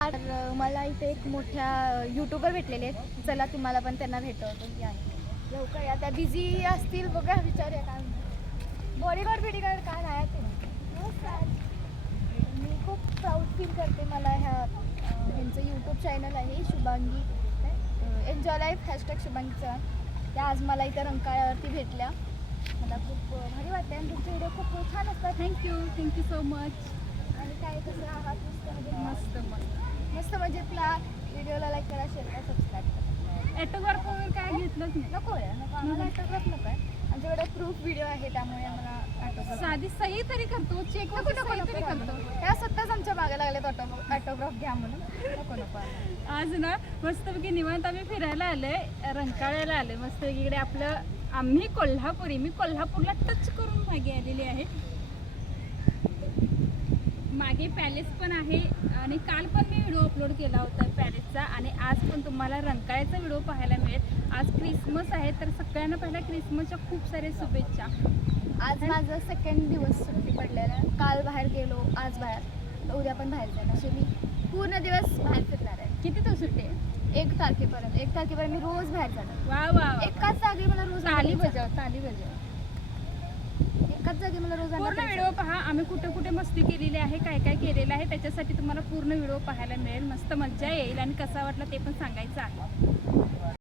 मला इथे एक मोठ्या यूट्यूबर भेटलेले आहेत. चला तुम्हाला पण त्यांना भेटवतो. या लवकर या, त्या बिझी असतील बघा, विचारूया काय बॉडीगार्ड काय नाही ते. नमस्कार. मी खूप प्राऊड फील करते. मला ह्यांचं यूट्यूब चॅनल आहे शुभांगी एन्जॉय लाईफ #शुभांगीचा. त्या आज मला इथं रंकाळ्यावरती भेटल्या. मला खूप भारी वाटते आणि तुमचे व्हिडिओ खूप छान असतात. Thank you so much. आणि काय कसं आहात? मस्त मस्त मजेतला. व्हिडिओला लाईक करा, शेअर करा, सबस्क्राईब करा. ॲटोग्राफ वगैरे काय घेतलंच नाही. नको आम्हाला ऑटोग्राफ नको आहे. आमच्याकडे प्रूफ व्हिडिओ आहे त्यामुळे आम्हाला ऑटोग्राफ. साधी सही तरी करतो, चेक नको तरी करतो. त्या स्वतःच आमच्या मागे लागल्यात ऑटोग्राफ घ्या म्हणून. नको आज ना मस्तपैकी निवांत आम्ही फिरायला आलोय, रंकाळ्याला आलोय मस्तपैकी. इकडे आम्ही कोल्हापुरी, मी कोल्हापूरला टच करून मागे आलेली आहे. मागे पॅलेस पण आहे आणि काल पण मी व्हिडिओ अपलोड केला होता पॅलेसचा, आणि आज पण तुम्हाला रंकाळ्याचा व्हिडिओ पाहायला मिळेल. आज क्रिसमस आहे, तर सगळ्यांना पहिला क्रिसमसच्या खूप साऱ्या शुभेच्छा. आज माझं सेकंड दिवस सुट्टी पडलेला आहे. काल बाहेर गेलो, आज बाहेर, तर उद्या पण बाहेर जाईल. असे मी पूर्ण दिवस बाहेर फिरणार आहे. किती दिवस सुट्टी आहे? 1 तारखेपर्यंत मी रोज बाहेर जाणार. वा एकाच जागी मला रोज ताली बजाव. एकाच जागी मला रोज पूर्ण व्हिडिओ पहा. आम्ही कुठे कुठे मस्ती केलेली आहे, काय काय केलेलं आहे, त्याच्यासाठी तुम्हाला पूर्ण व्हिडिओ पाहायला मिळेल. मस्त मजा येईल आणि कसा वाटला ते पण सांगायचं आहे.